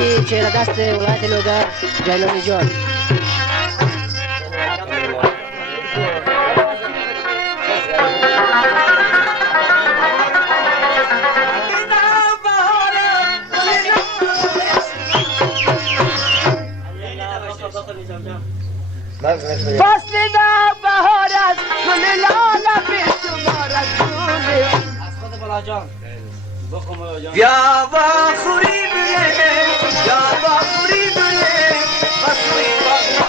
بازی چهره دست ولایت لوگر جیلانی جان. فصل بهار است گل لاله به شمار است بیا با خوری بله بیا با خوری بله بسوی بازم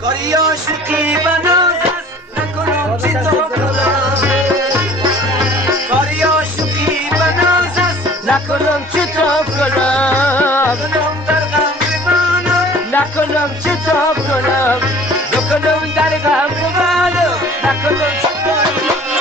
کاری عاشقی بناز است نکنم چی تو کنم کاری عاشقی بناز است نکنم چی تو کنم در غم بمانم نکنم چی تو کنم نکنم در غم بمانم نکنم چی تو کنم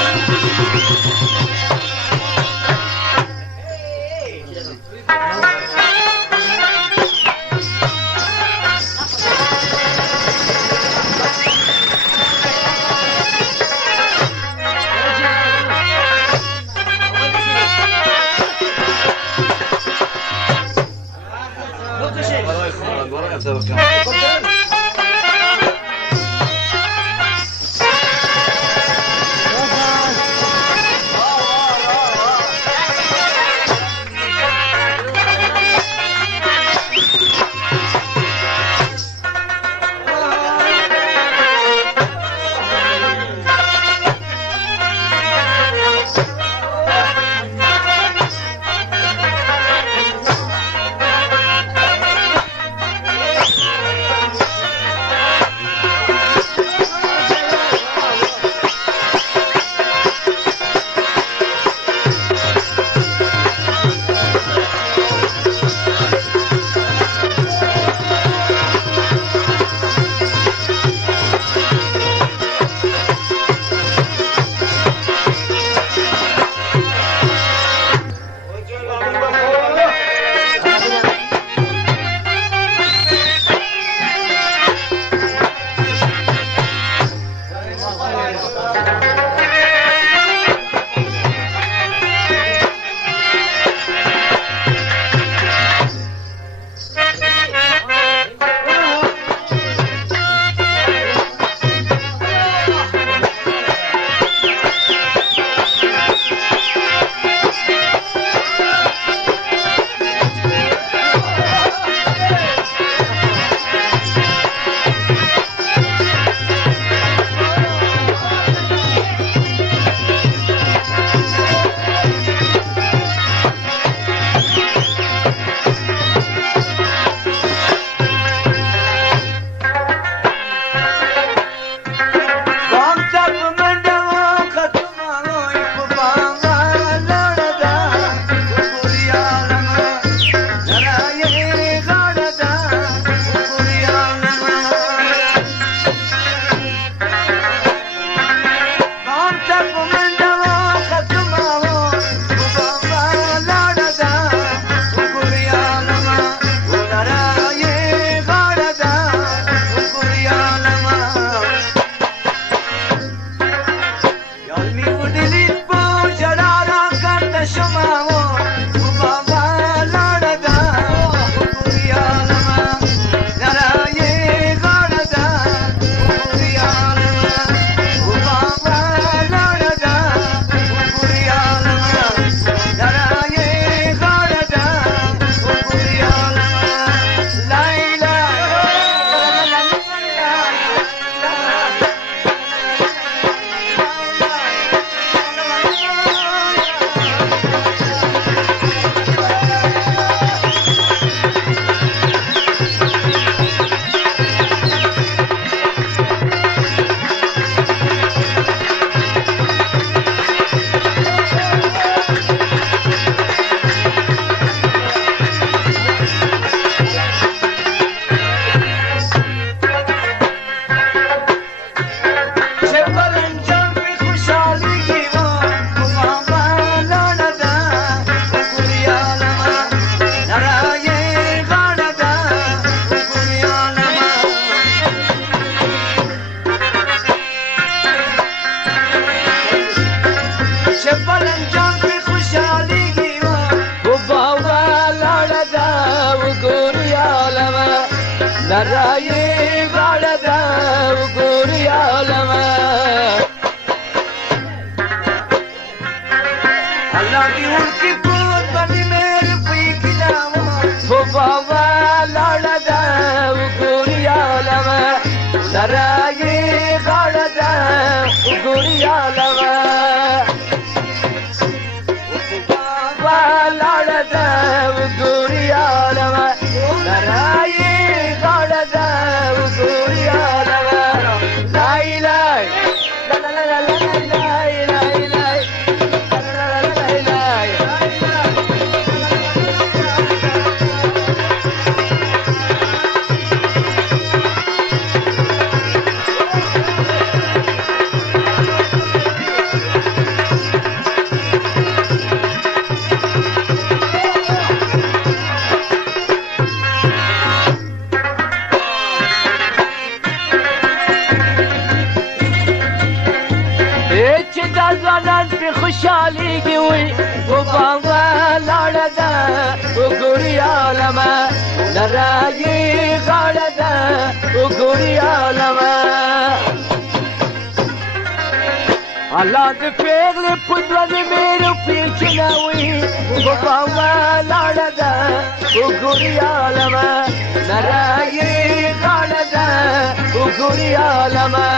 Allah di ulki kut bani mer piki dama ho baba lalada uguri alama narayi galada uguri alama baba lalada uguri alama narayi galada uguri alama lai lai la la la la lai lai lai زنان في خوشحالی گوی و بابا لاړه وګوري عالمه نرايي غاړه ده وګوري عالمه الله دې پیغلې پدوانې مېرو پیچناوي و بابا لاړه ده وګوري عالمه نرايي غاړه ده وګوري عالمه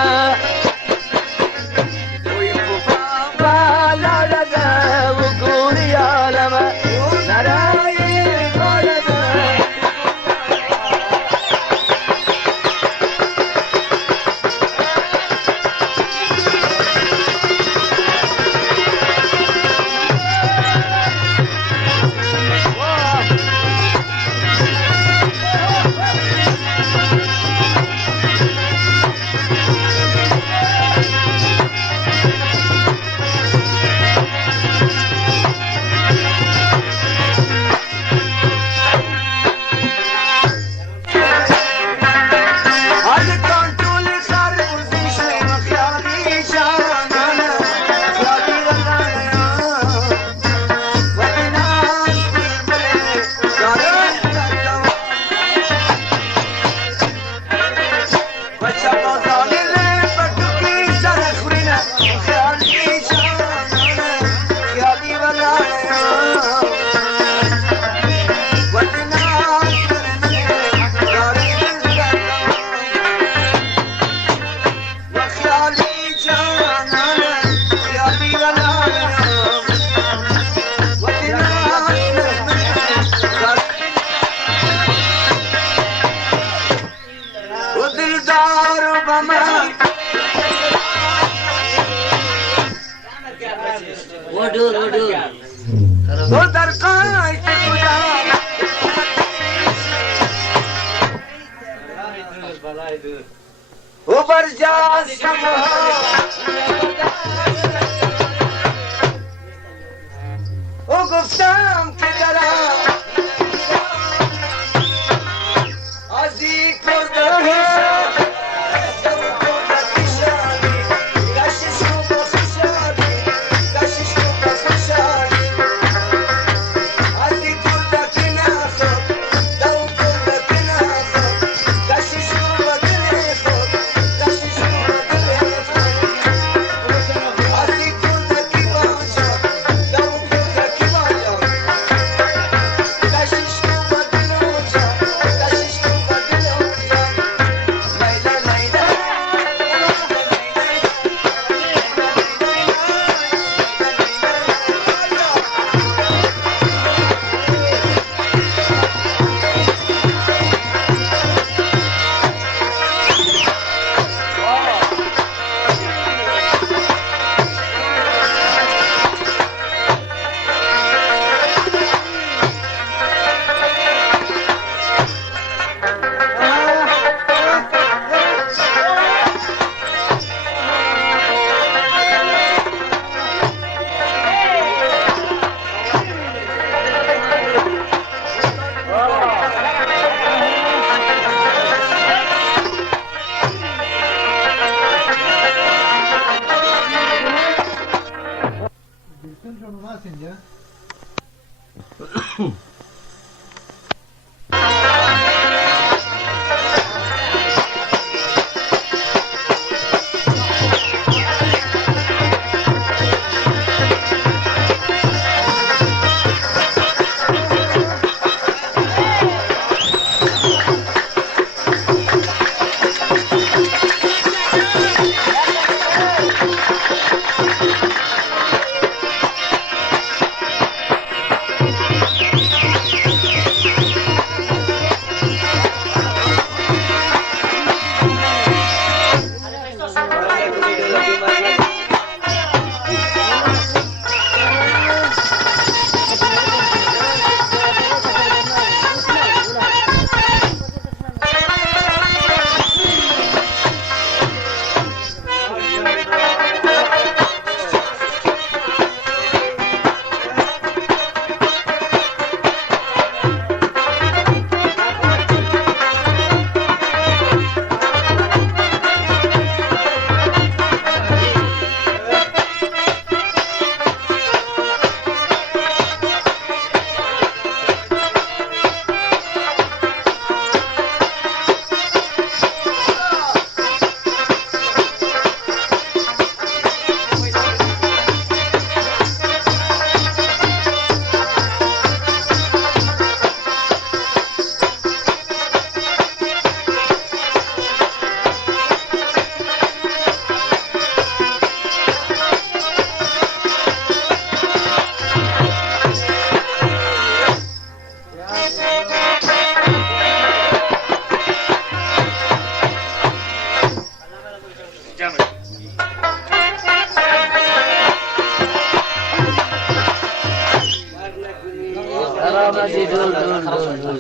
دور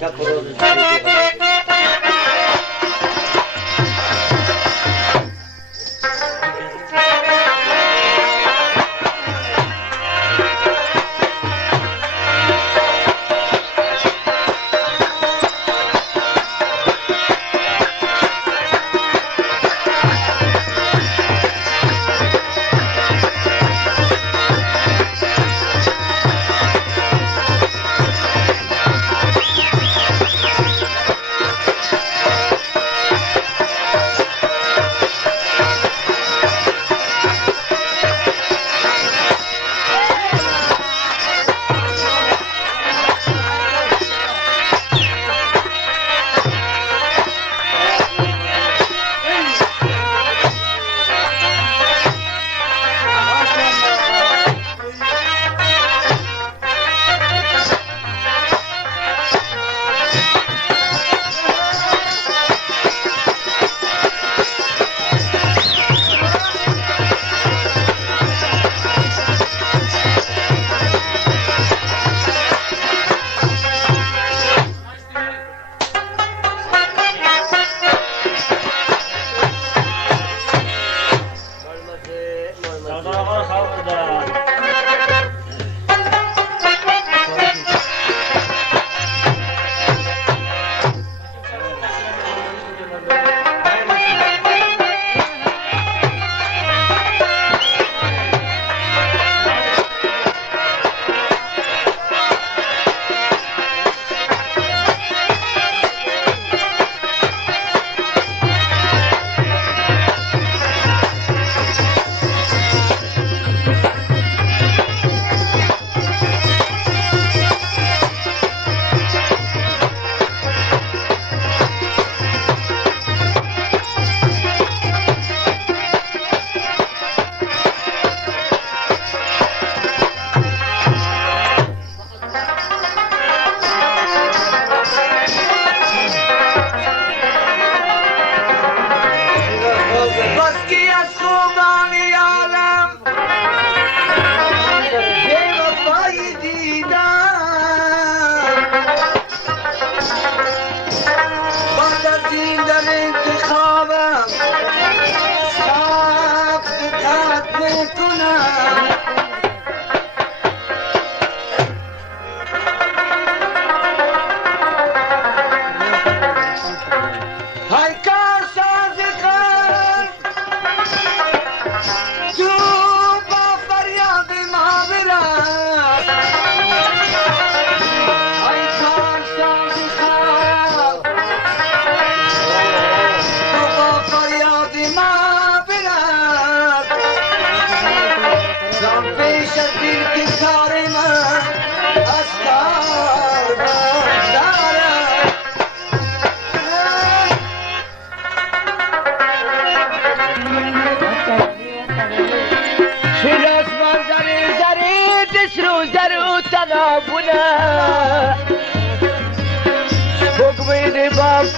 شب روز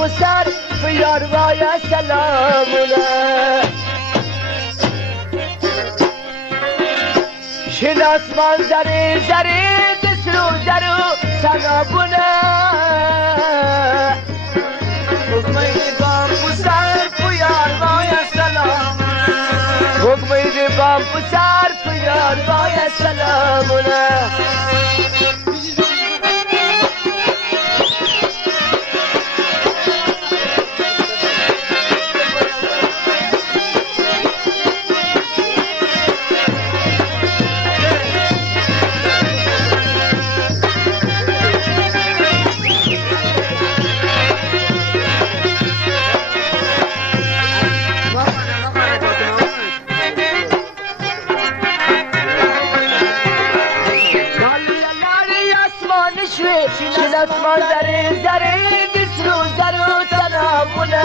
سر بیار وای سلامونه شناس منظری زری دسرو درو سلامونه حکمی بام سر بیار وای سلامونه حکمی بام سر بیار وای سلامونه شناس منظری زری دسرو زرو تنابونه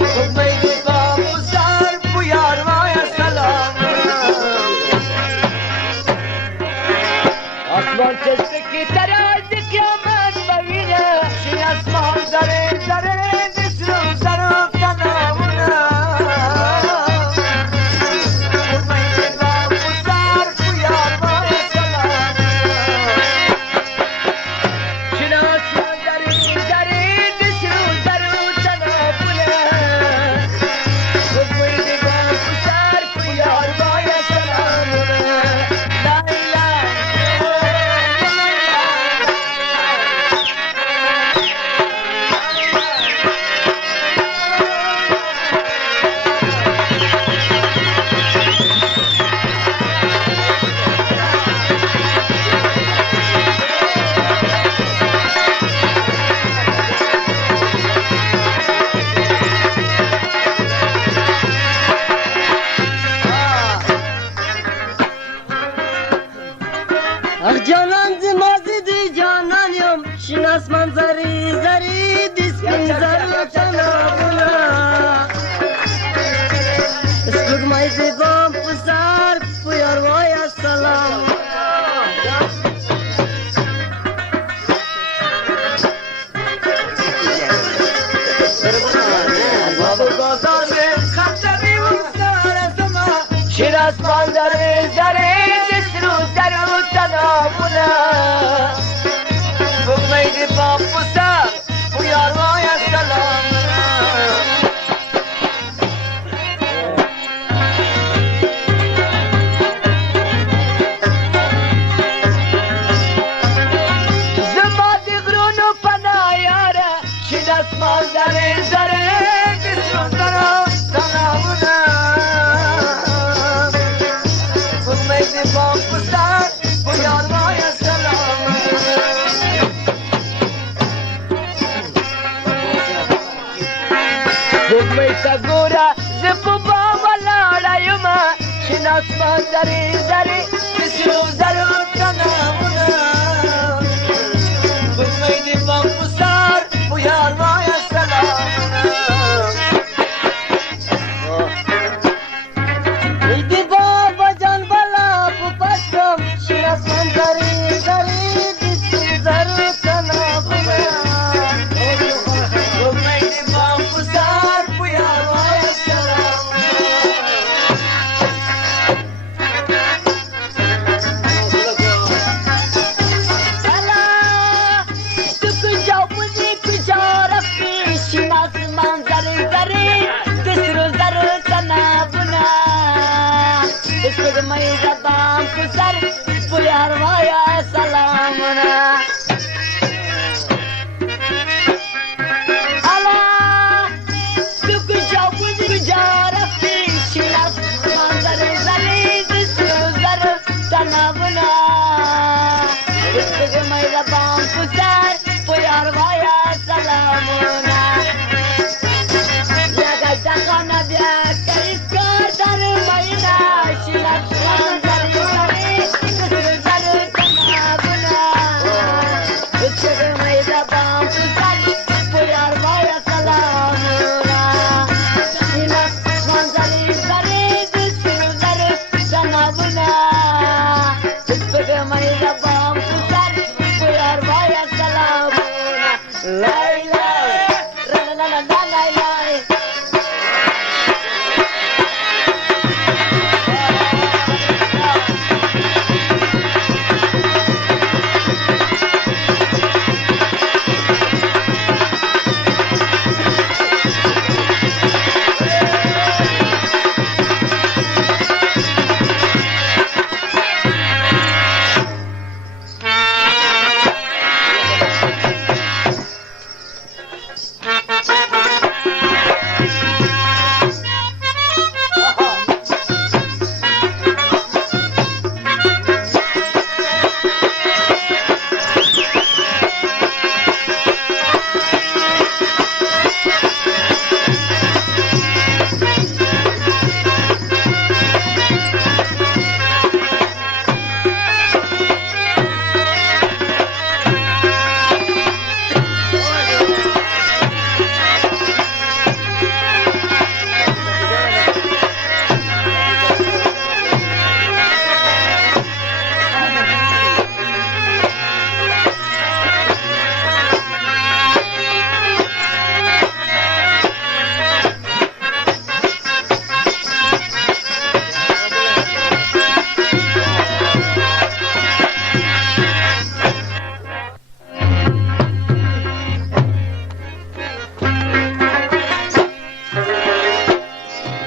حکمی بام سر بیار وای سلامونه آسمان چشمکی تراز قیامت ببینه شناس منظری زری دسرو زرو تنابونه حکمی بام سر بیار میزی بام پسر پویار وای السلام شیراز بندر زره دسترو درو تنابونه بمیدی با پسر پویار وای السلام زمادی غرونو پناه یاره شیراز بندر زره دسترو درو تنابونه بمیدی با پسر پویار وای السلام بمیتا گورا زبو بابا لاړایما شناس ما زری زری کسرو زرو تنامونه بمیدی با پسر پویار وای السلام میدی بابا جان بالا پپشم شناس من زری زری کسرو زرو تنامونه بمیدی با پسر پویار وای السلام الا تو کجا بودی کجا رفتی شناس من زری زری کسرو زرو تنابونه اسم می زبان پسر پویار وای السلامونه الا تو کجا بودی کجا رفتی شناس من زری زری کسرو زرو تنابونه اسم می زبان پسر پویار وای السلامونه لگا دخانه بیا کریب کردن مینا شناس من زری زری کسرو زرو تنابونه اسم می زبان پسر پویار وای السلامونه شناس من زری زری کسرو زرو تنابونه اسم می زبان پسر پویار وای السلامونه لای لای لا لا لا لا لای لای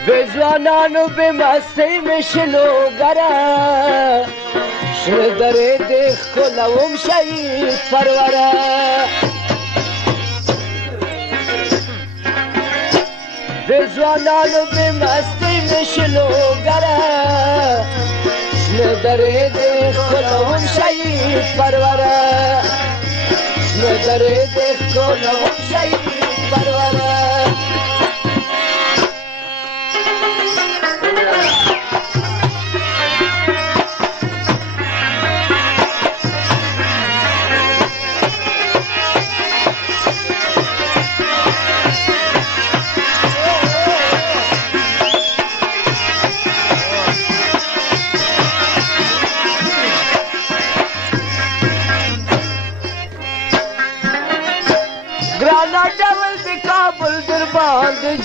به جوانانو به مستی مشلوگره شنه دره دیخ کنم شهید پروره به جوانانو به مستی مشلوگره شنه دره دیخ کنم شهید پروره شنه دره دیخ کنم شهید پروره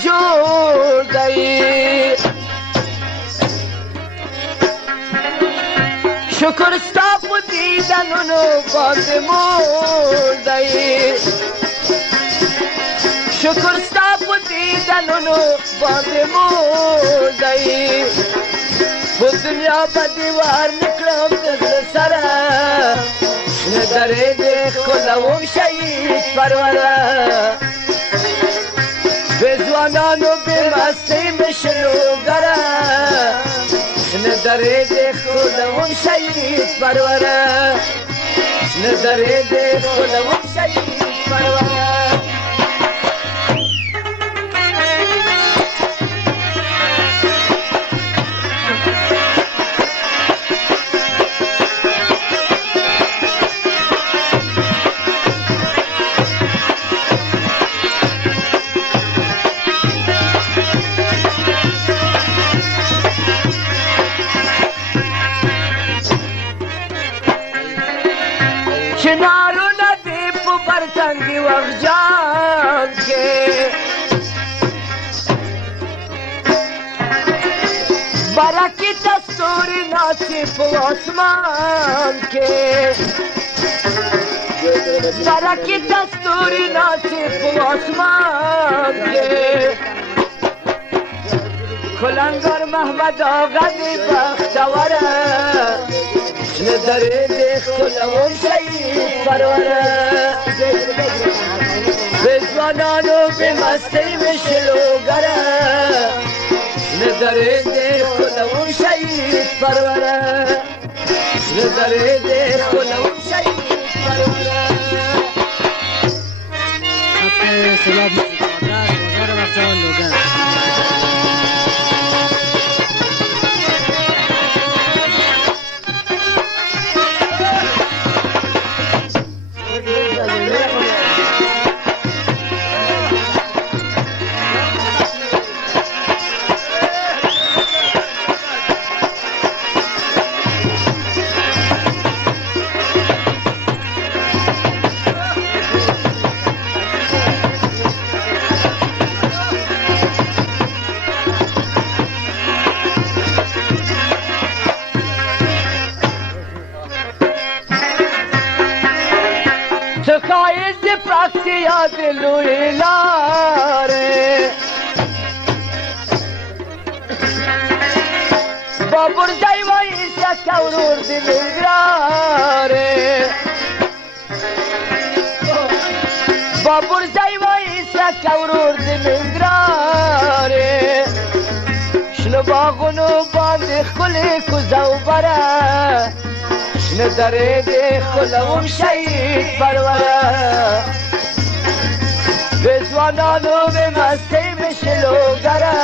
جوړ دی شکر ستا په دیدنونو باندې موړ دی شکر ستا په دیدنونو باندې موړ دی په دنیا به دیوار نکړم د زړه سره نه درې دې ښکلوم شهید پروره بې ځوانانو بې مستۍ مې شلوګره نه درې دې ښکلوم شهید پروره نه درې دې ښکلوم شهید پروره چنارونه دې په برتنګي وخجان کې برکې ته ستوري ناڅي په اسمان کې برکې ته ستوري ناڅي په اسمان کې کلنګر محمد آغا دې بختوره نه درې دې ښکلوم شهید پروره بې ځوانانو بې مستۍ مې شلوګره نه درې دې ښکلوم شهید پروره نه درې دې ښکلوم شهید پروره سیلاب وغیرہ وغیرہ لوگا ښایست د پراختیا د لویې لارې بابرزی وایي سکه ورور د ننګرهارې بابرزی وایي سکه ورور د ننګرهارې شنو باغونو باندې ښکلې کوزه وبره نه درې دې ښکلوم شهید پروره بې ځوانانو بې مستۍ مې شلوګره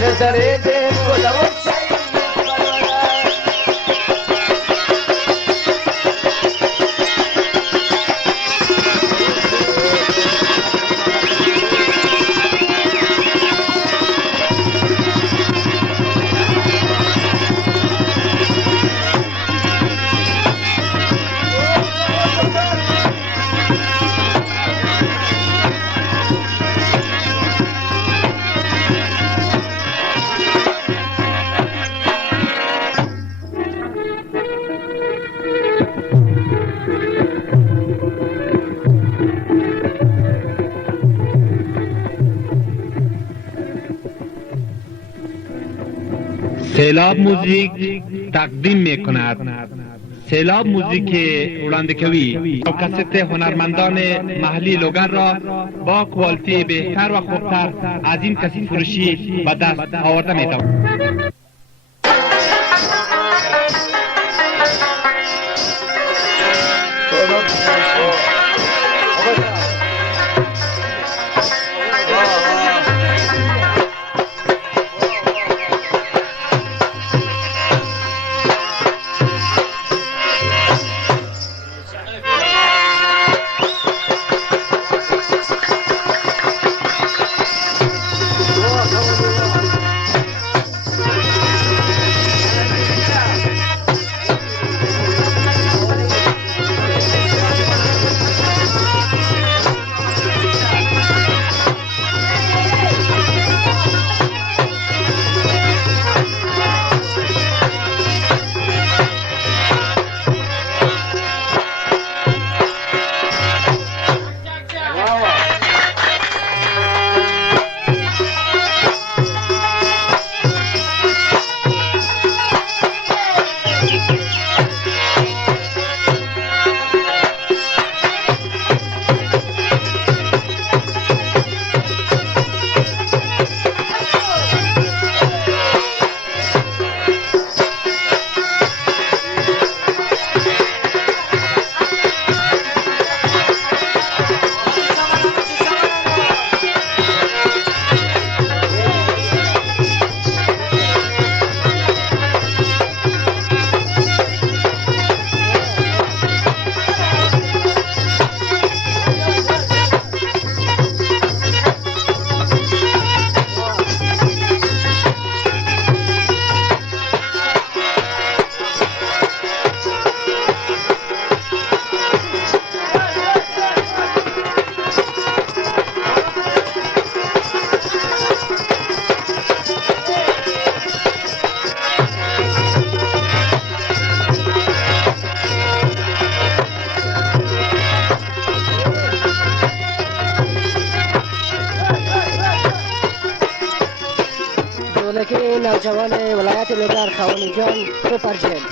نه درې دې ښکلوم شهید سیلاب موزیک تقدیم میکند. سیلاب موزیک وړاندې و کست هنرمندان محلی لوگر را با کوالیتی بهتر و خوبتر از این کسی فروشی به دست آورده میتواند. نوجوان ولایت لوگر خوانی جان سوپر جن.